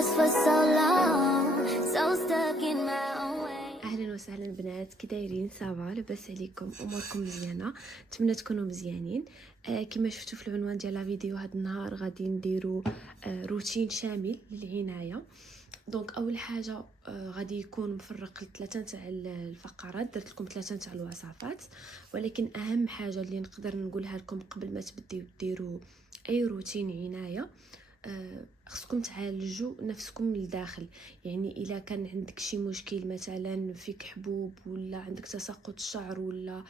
stressed for so long, so stuck in my own way. اهلا وسهلا بنات، كي دايرين؟ صافا؟ لاباس عليكم؟ اموركم مزيانه؟ نتمنى تكونوا مزيانين. كما شفتوا في العنوان ديال الفيديو، هذا النهار غادي نديروا روتين شامل للعنايه. دونك اول حاجه غادي يكون مفرق لثلاثه تاع الفقرات، درت لكم ثلاثه تاع الوصفات، ولكن اهم حاجه اللي نقدر نقولها لكم قبل ما تبداو ديروا اي روتين عنايه، خصكم تعالجوا نفسكم من الداخل. يعني الا كان عندك شي مشكل، مثلا فيك حبوب ولا عندك تساقط الشعر ولا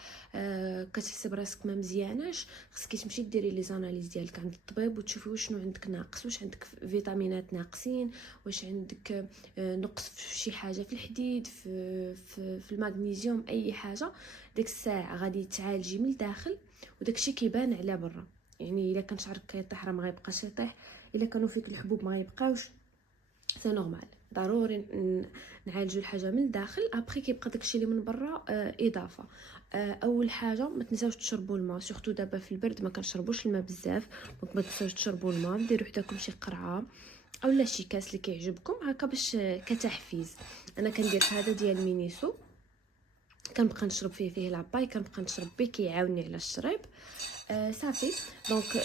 كتحس براسك ما مزياناش، خصك تمشي ديري لي زاناليز ديالك عند الطبيب وتشوفي شنو عندك ناقص، واش عندك فيتامينات ناقصين، واش عندك نقص في شي حاجه في الحديد، في المغنيسيوم، اي حاجه. ديك الساعه غادي تعالجي من الداخل، وداكشي كيبان على برا. يعني الا كان شعرك كيطيح راه ما غيبقاش يطيح، الا كانوا فيك الحبوب ما غيبقاوش، سي نورمال. ضروري نعالجوا الحاجه من الداخل، ابري كيبقى داكشي اللي من برا اضافه. اول حاجه ما تنساوش تشربوا الماء، سورتو دابا في البرد ما كنشربوش الماء بزاف، دونك ما تنساوش تشربوا الماء. ديروا حداكم شي قرعه اولا شي كاس اللي كيعجبكم هكا باش كتحفيز. انا كندير هذا ديال مينيسو، كنبقى نشرب فيه لاباي، كنبقى نشرب به كيعاونني على الشريب. صافي. دونك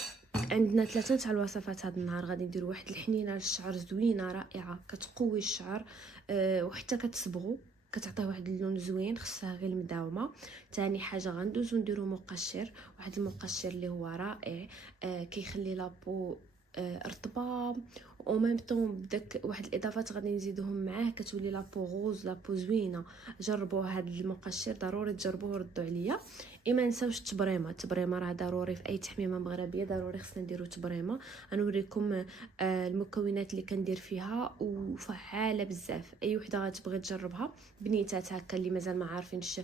عندنا ثلاثه تاع الوصفات هذا النهار. غادي ندير واحد الحنينه للشعر زوينه رائعه كتقوي الشعر، وحتى كتصبغو، كتعطيه واحد اللون زوين، خصها غير المداومه. ثاني حاجه غندوزو نديرو مقشر، واحد المقشر اللي هو رائع، كيخلي لابو رطبه، او ميم طون بداك واحد الاضافات غادي نزيدوهم معاه كتولي لابو غوز، لابو زوينه. جربوا هذا المقشر، ضروري تجربوه وردوا عليا. ما نساوش التبريمه راه ضروري في اي تحميمه مغربيه، ضروري خصنا نديرو تبريمه. غنوريكم المكونات اللي كندير فيها، وفعاله بزاف. اي وحده غتبغي تجربها، بنيتات هكا اللي مازال ما عارفينش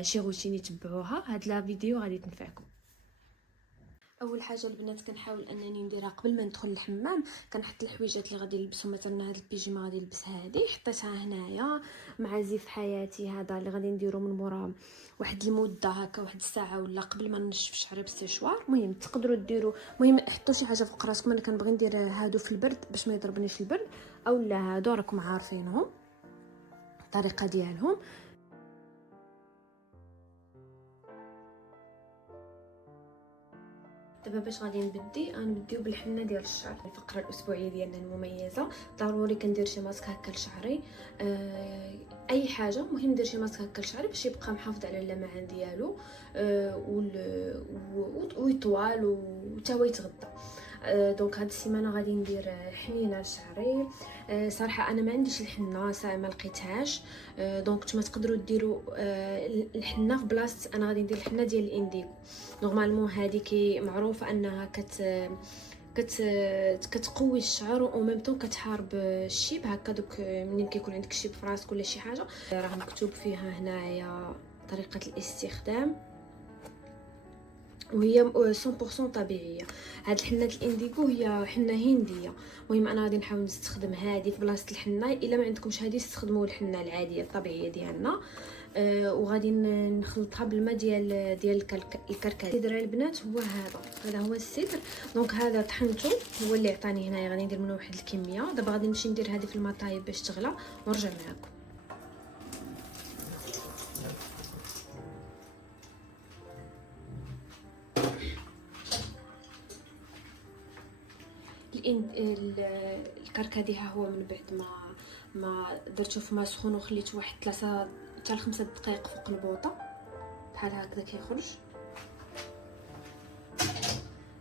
شي روتين يتبعوها، هاد لا فيديو غادي تنفعكم. اول حاجه البنات كنحاول انني نديرها قبل ما ندخل الحمام. كنحط الحويجات اللي غادي نلبسهم، مثلا هاد البيجامه غادي نلبس هذه، حطيتها هنايا مع زيف حياتي هذا اللي غادي نديرو من مورا واحد المده هكا، واحد الساعه ولا قبل ما نشف شعري بالسيشوار. المهم تقدروا ديروا، المهم حطوا شي حاجه فوق راسكم. انا كنبغي ندير هادو في البرد باش ما يضربنيش البرد، اولا هادو راكم عارفينهم الطريقه ديالهم. دابا باش غادي غنبديو بالحنه ديال الشعر. الفقره الاسبوعيه ديالنا المميزه، ضروري كندير شي ماسك هكا لشعري، اي حاجه، مهم ندير شي ماسك هكا لشعري باش يبقى محافظ على اللمعان ديالو، ويطوال وتا هو يتغطى. دونك هاد السيمانه غادي ندير حنينه لشعري. صراحه انا ما عنديش الحنه، ما لقيتهاش، دونك نتوما تقدروا ديروا الحنه في بلاصه. انا غادي ندير الحنه ديال الانديكو. نورمالمون هذه كي معروفه انها كتقوي الشعر، و ميم طون كتحارب الشيب هكا. دوك منين كيكون عندك شيب في راسك ولا شي حاجه، راه مكتوب فيها هنايا طريقه الاستخدام، وهي 100% طبيعيه. هاد الحنه الانديكو هي حنه هنديه. المهم انا غادي نحاول نستخدم هذه في بلاصه الحنه. الا ما عندكمش هذه استخدموا الحنه العاديه الطبيعيه ديالنا. وغادي نخلطها بالماء ديال الكركديه. السيدر البنات هو هذا هو السيدر. دونك هذا طحنته، هو اللي عطاني هنايا. غادي ندير منه واحد الكميه. دابا غادي نمشي ندير هذه في الماء طايب باش تغلى ونرجع معكم. الكركديه ها هو من بعد ما درتو في ماء سخون وخليته واحد 3 حتى 5 دقائق فوق البوطه بحال هكذا كيخرج.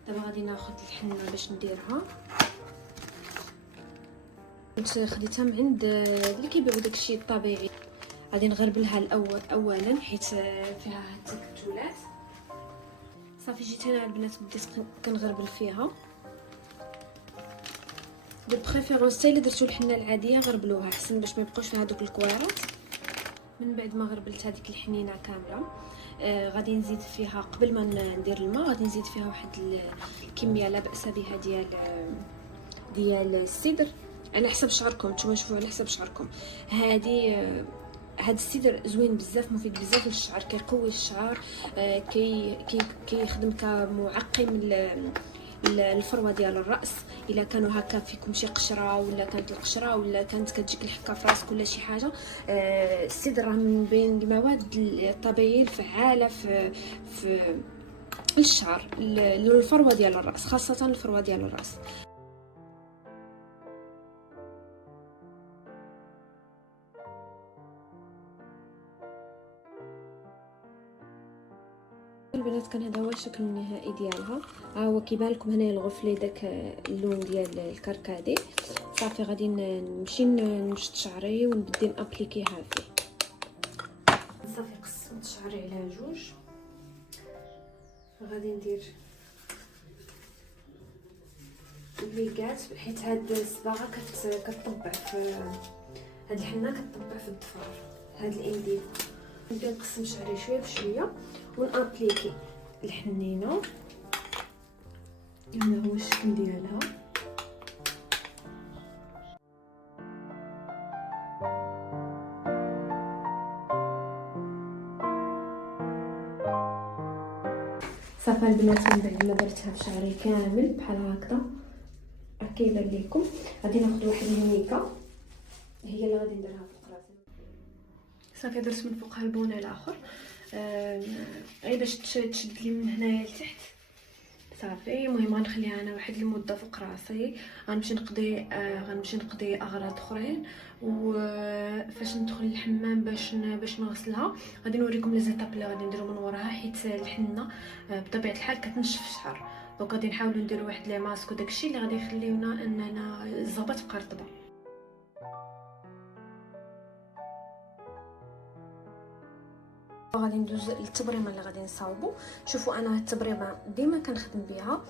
دابا غادي ناخذ الحنه باش نديرها. كنت خديتها من عند اللي كيبيعوا داكشي الطبيعي. غادي نغربلها اولا حيت فيها هاد التكتلات. صافي جيت هنا البنات بديت كنغربل فيها. دو بريفيرونس حتى الا درتو الحنه العاديه غربلوها احسن باش ما يبقاوش فيها دوك الكويرات. من بعد ما غربلت هذيك الحنينه كامله، غادي نزيد فيها قبل ما ندير الماء، غادي نزيد فيها واحد الكميه لا باس بها ديال السدر على حسب شعركم. نتوما شوفوا على حسب شعركم. هاد السدر زوين بزاف، مفيد بزاف للشعر، كيقوي الشعر، كيخدم كمعقم الفروه ديال الراس. الا كانوا هكا فيكم شي قشره، ولا كانت القشره، ولا كانت كتجيك الحكه في راسك ولا شي حاجه، السدر راه من بين المواد الطبيعيه الفعاله في الشعر، الفروه ديال الراس، خاصه الفروه ديال الراس. البنات كان هذا هو الشكل النهائي ديالها. ها هو كيبان لكم هنايا الغفلي داك اللون ديال الكركدي. صافي غادي نمشي نشط شعري ونبدي نابليكيها فيه. صافي قسمت شعري على جوج، غادي ندير بليكات حيت هاد الصباغه كتطبع في هاد الحنه، كتطبع في الضفار، هاد الانديب. نبدا نقسم شعري شويه بشويه ونابليكي الحنينه. هذا هو الشكل ديالها. صافي البنات من بعد ما درتها في شعري كامل بحال هكذا كيبان لكم، غادي ناخذ واحد الميكا هي اللي غادي نديرها فوق راسي. صافي درت من فوقها البونه الاخر غير باش تشد لي من هنايا لتحت. صافي المهم غنخليها انا واحد المده فوق راسي، غنمشي نقضي اغراض اخرين، وفاش ندخل الحمام باش نغسلها غادي نوريكم لي زيتاب اللي غادي نديرو من وراها، حيت الحنه بطبيعه الحال كتنشف الشعر. دونك غادي نحاولوا نديروا واحد لي ماسك وداكشي اللي غادي يخليونا اننا الزبط تبقى رطبه. غادي ندوز للتبريمه اللي غادي نصاوبو. شوفوا انا التبريمه ديما كنخدم بها،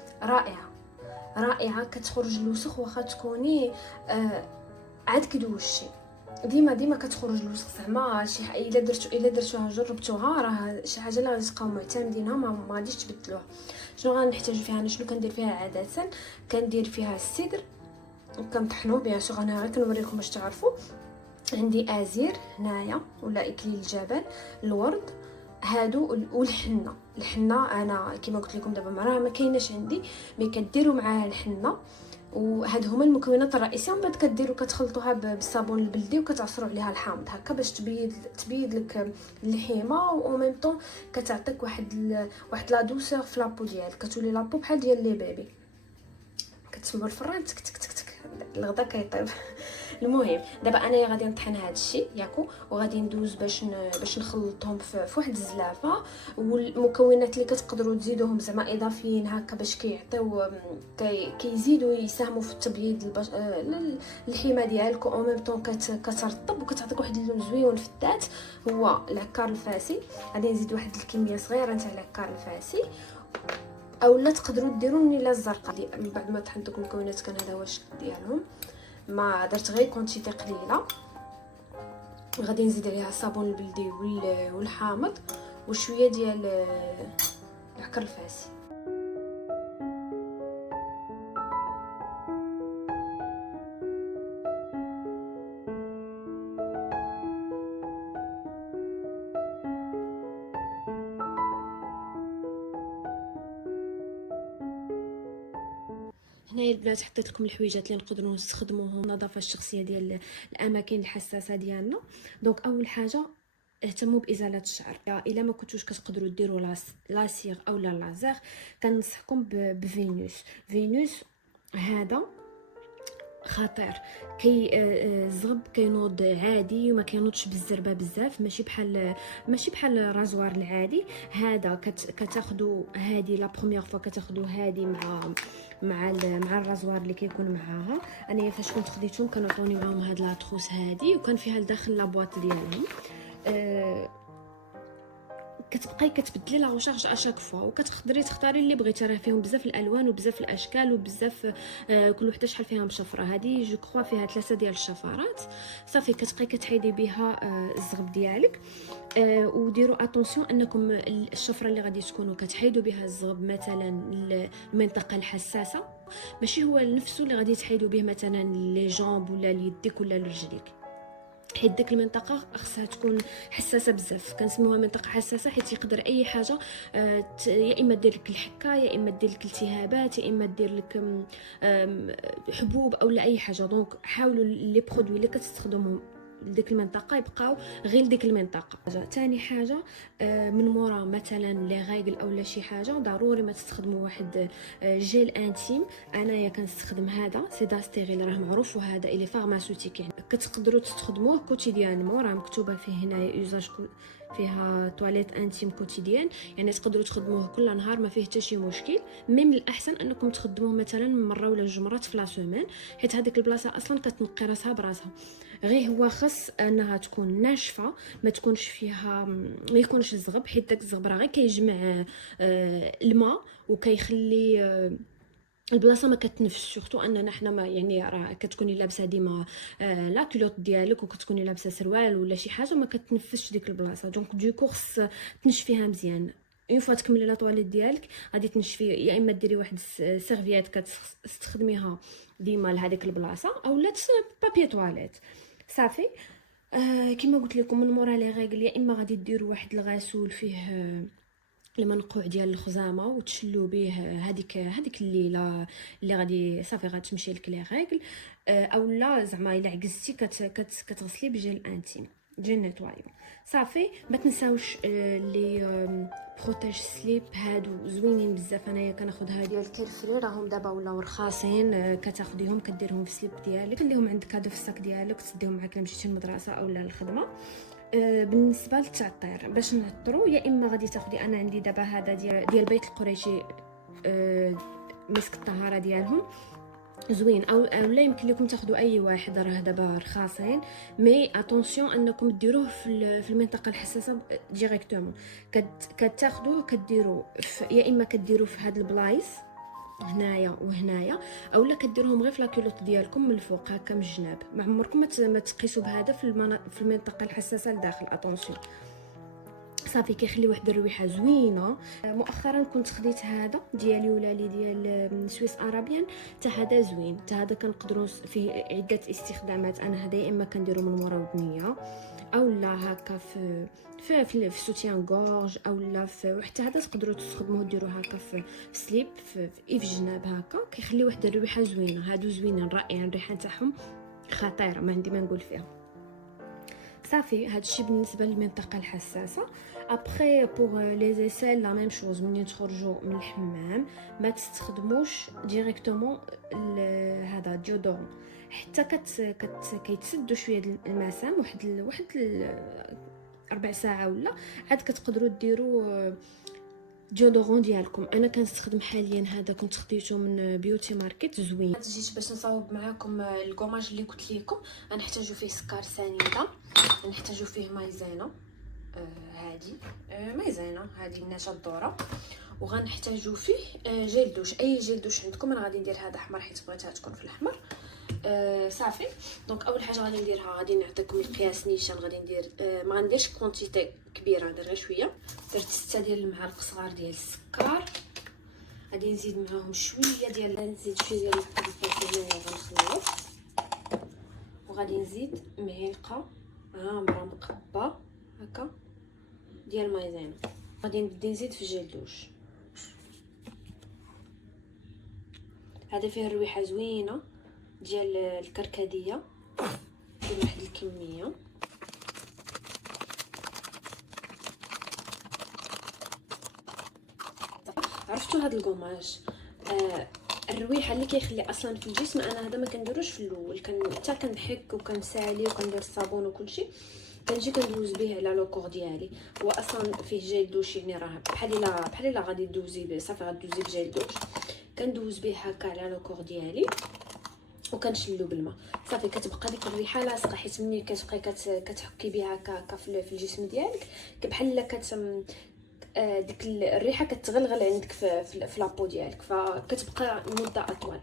رائعه كتخرج الوسخ واخا تكوني عاد كدوشي، ديما كتخرج الوسخ. زعما شي الا درتوها جربتوها راه شي حاجه اللي غادي تبقاو معتمدينها، ما غاديش تبدلوها. شنو غنحتاج فيها انا؟ شنو كندير فيها عاده؟ كندير فيها السدر وكنطحنو بيان سور. انا غير كنوريكم باش تعرفوا. عندي ازير هنايا ولا اكليل الجبل، الورد هادو، الحنه انا كما قلت لكم دابا راه ما كايناش عندي، مي كديروا معاها الحنه. وهاد هما المكونات الرئيسيه. ومن بعد كديروا كتخلطوها بالصابون البلدي وكتعصروا عليها الحامض هكا باش تبيض لك اللحيمه، و ميم طون كتعطيك واحد لا دوسور في لابو ديالك، كتولي لابو بحال ديال لي بيبي. كتسمعوا الفران تك تك تك تك الغدا كيطيب. المهم دابا انايا غادي نطحن هذا الشيء ياكو، وغادي ندوز باش نخلطهم في واحد الزلافه. والمكونات اللي كتقدروا تزيدوهم زعما اضافيين هكا باش كيعطيو كيزيدوا يساهموا في تبييض اللحيمه ديالك، او ميم طون كترطب وكتعطيك واحد اللون زويون في الذات، هو العكار الفاسي. غادي نزيد واحد الكميه صغيره نتاع العكار الفاسي، اولا تقدروا ديروا النيله الزرقاء. من بعد ما طحنت دوك المكونات كان هذا هو الشكل ديالهم. ما درت غير كونتيتي قليله. غادي نزيد عليها الصابون البلدي والحامض وشويه ديال العكر الفاسي. هنايا البنات حطيت لكم الحويجات اللي نقدروا نستخدموهم النظافه الشخصيه ديال الاماكن الحساسه ديالنا. دونك اول حاجه اهتموا بازاله الشعر. الا ما كنتوش كتقدروا ديروا لاسيغ او لازر، كننصحكم فينوس هذا خطير. الزغب كينوض عادي وما كينوضش بالزربه بزاف، ماشي بحال الرازوار العادي. هذا كتاخذوا هذه لا بروميير فوا، كتاخذوا هذه مع الرازوار اللي كيكون معاها. انايا فاش كنت خديتهم كانوا عطوني معاهم هاد لاطروس هذه، وكان فيها لداخل لابواط ديالهم. كتبقاي كتبدلي لا ريشارج اشاك فوا، وكتقدري تختاري اللي بغيتي. راه فيهم بزاف الالوان وبزاف الاشكال وبزاف كل وحده شحال فيها مشفره. هذه جو كخوا فيها 3 ديال الشفرات. صافي كتبقاي كتحيدي بها الزغب ديالك. وديروا اتونسيون انكم الشفره اللي غادي تكونوا كتحيدوا بها الزغب مثلا المنطقه الحساسه ماشي هو نفسه اللي غادي تحيدوا به مثلا لي جامب ولا ليديك ولا لرجليك. حيت ديك المنطقه خصها تكون حساسه بزاف. كنسموها منطقه حساسه حيت يقدر اي حاجه يا اما دير لك الحكه، يا اما دير لك التهابات، يا اما دير لك حبوب او لا اي حاجه. دونك حاولوا لي برودوي اللي كتستخدمهم لديك المنطقه يبقاو غير لديك المنطقه. ثاني حاجه من مورا مثلا لي غايغل او لا شي حاجه ضروري ما تستخدموا واحد جيل انتيم. انايا كنستخدم هذا سيداستيريل راه معروف، وهذا الي فارماسيوتيك يعني كتقدروا تستخدموه كوتيديانمون، راه مكتوبه فيه هنايا يوزاج فيها تواليت انتيم كوتيديان، يعني تقدروا تخدموه كل نهار ما فيه حتى شي مشكل. مي من الاحسن انكم تخدموه مثلا مره ولا جوج مرات في لا سيمين، حيت هذيك البلاصه اصلا كتنقي راسها براسها. غير هو خص انها تكون ناشفه، ما تكونش فيها ما يكونش الزغب، حيت داك الزغب راه غير كيجمع الماء وكيخلي البلاصه ما كتنفسش. سورتو اننا حنا ما يعني راه كتكوني لابسه ديما لا كلوط ديالك وكتكوني لابسه سروال ولا شي حاجه ما كتنفسش ديك البلاصه. دونك دو كورس تنشفيها مزيان. اون فوا تكملي لا طواليت ديالك غادي تنشفي، يا اما ديري واحد سيرفيات كتستخدميها ديما لهاديك البلاصه، اولا بابي طواليت صافي. كما قلت لكم من مورا لي غيغل يا اما غادي ديروا واحد الغسول فيه المنقوع ديال الخزامه وتشلو به هذيك الليله اللي غادي صافي غتمشي لك لي غيغل، اولا زعما الا عكزتي كتغسلي بجيل انتيم جيل نيتوايو صافي. ما تنساوش لي بروتيج سليب هادو زوينين بزاف. انايا كناخذ هاد ديال كيرفري، راهم دابا ولاو رخاصين، كتاخديهم كديرهم في سليب ديالك، خليهم عندك هادو في الساك ديالك تديهم معاك الا مشيتي للمدرسه اولا للخدمه. بالنسبه للتعطير باش نعطرو، يا اما غادي تاخدي، انا عندي دابا هذا ديال بيت القريشي مسك الطهاره ديالهم زوين، او لا يمكن لكم تاخذوا اي واحد، راه دابا رخاصين. مي اتونسيون انكم ديروه في المنطقه الحساسه ديريكتومون. كتاخذوه كديروه يا اما كديروه في هاد البلايص هنايا وهنايا، اولا كديروهم غير في لاكولوط ديالكم من الفوق هكا من الجناب. ما عمركم ما تقيسوا بهذا في المنطقه الحساسه لداخل. اتونسيون صافي كيخلي واحد الرويحه زوينه. مؤخرا كنت خديت هذا ديال يولالي ديال سويس ارابيان، حتى هذا زوين، حتى هذا كنقدروا فيه عده استخدامات. انا هذا يا اما كنديرو من مورا ودنيه، اولا هكا في سوتيان غورج، اولا وحتى هذا تقدروا تستخدموه ديروه هكا في سليب في جناب هكا، كيخلي واحد الرويحه زوينه. هادو زوينين رائعين، الريحه تاعهم خطيره ما عندي ما نقول فيها. صافي هادشي بالنسبه للمنطقه الحساسه. ابري بور لي زيسيل لا ميم شوز، ملي تخرجوا من الحمام ما تستخدموش ديريكتومون هذا ديودورون، حتى كيتسدوا شويه المسام واحد 4 ساعه ولا عاد كتقدروا ديروا ديودورون ديالكم. انا كنستخدم حاليا هذا، كنت خديته من بيوتي ماركت زوين. جيت باش نصاوب معكم الكوماج اللي قلت لكم. غنحتاجو فيه سكر سنيده، غنحتاجو فيه مايزينا هادي مايزينا هادي النشا الذره، وغنحتاجو فيه جيل دوش، اي جيل دوش عندكم. انا غادي ندير هذا احمر حيت بغيتها تكون في الاحمر. صافي دونك اول حاجه غادي نديرها، غادي نعطيكم القياس نيشان. غادي ندير ما غنديرش كونتيتي كبيره، ندير غير شويه. درت 6 ديال المعالق صغار ديال السكر، غادي نزيد معاهم شويه ديال نزيد شويه ديال الفانيليا غنخلط، وغادي نزيد معلقه عامره مقبه هكا ديال مايزينا. غادي نبدا نزيد في جيل دوش. هذا فيه الرويحه زوينه ديال الكركديه، فيه واحد الكميه. عرفتوا هذا الكوماج الرويحه اللي كيخلي اصلا في الجسم. انا هذا ما كنديروش في الاول، حتى كنحك وكنسالي وكندير الصابون وكلشي، كنجي كندوز به على لو كور ديالي. هو اصلا فيه جيل دوش، يعني راه بحال الا غادي دوزي صافي غدوزي بجيل دوش. كندوز به هكا على لو كور ديالي وكنشلو بالماء صافي. كتبقى ديك الريحه لاصقه، حيت ملي كتبقاي كتحكي بها هكا في الجسم ديالك بحال ديك الريحه كتغلغل عندك في لابو ديالك، فكتبقى مده اطول.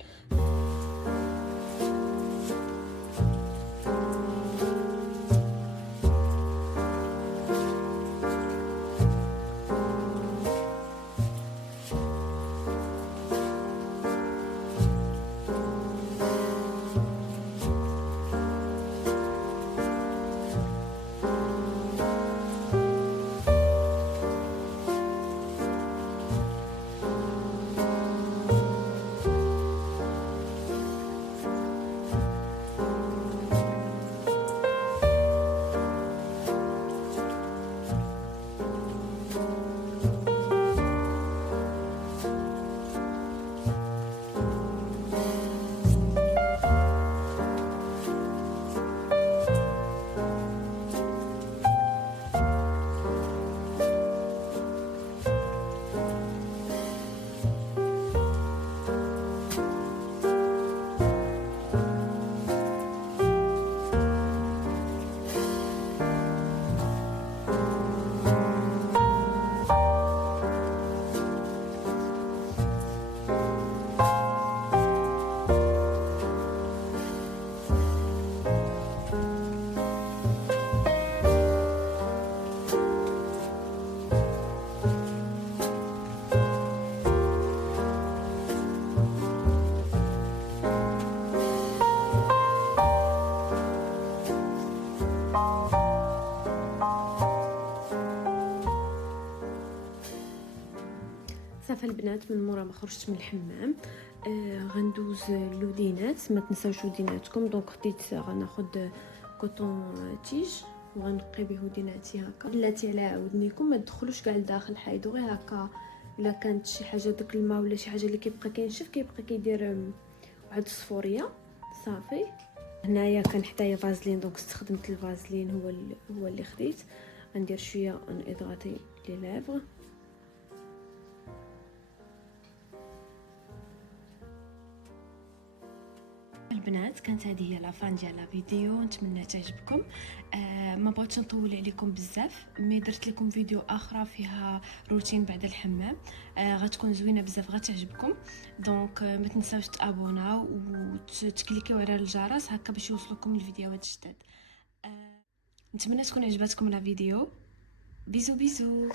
صافي البنات، من مورا ما خرجت من الحمام غندوز اللودينات. ما تنساوش لوديناتكم. دونك خديت غناخد كوطون تيج وغنقي به وديناتي هكا. بلاتي على ودنيكم، ما تدخلوش كاع لداخل، حيدو غير هكا. الا كانت شي حاجه داك الماء ولا شي حاجه اللي كيبقى كينشف كيبقى كيدير واحد الصفوريه. صافي هنايا كان حدايا فازلين، دونك استخدمت الفازلين هو اللي خديت. غندير شويه ان اضغطي لي لافغ. البنات كانت هذه هي لافان ديال لا فيديو، نتمنى تعجبكم. ما بغيتش نطول عليكم بزاف، مي درت لكم فيديو اخرى فيها روتين بعد الحمام. غتكون زوينه بزاف، غتعجبكم. دونك ما تنساوش تابوناو وتكليكيو على الجرس هكا باش يوصلكم الفيديوهات الجداد. نتمنى تكون عجبتكم لا فيديو. بيزو بيزو.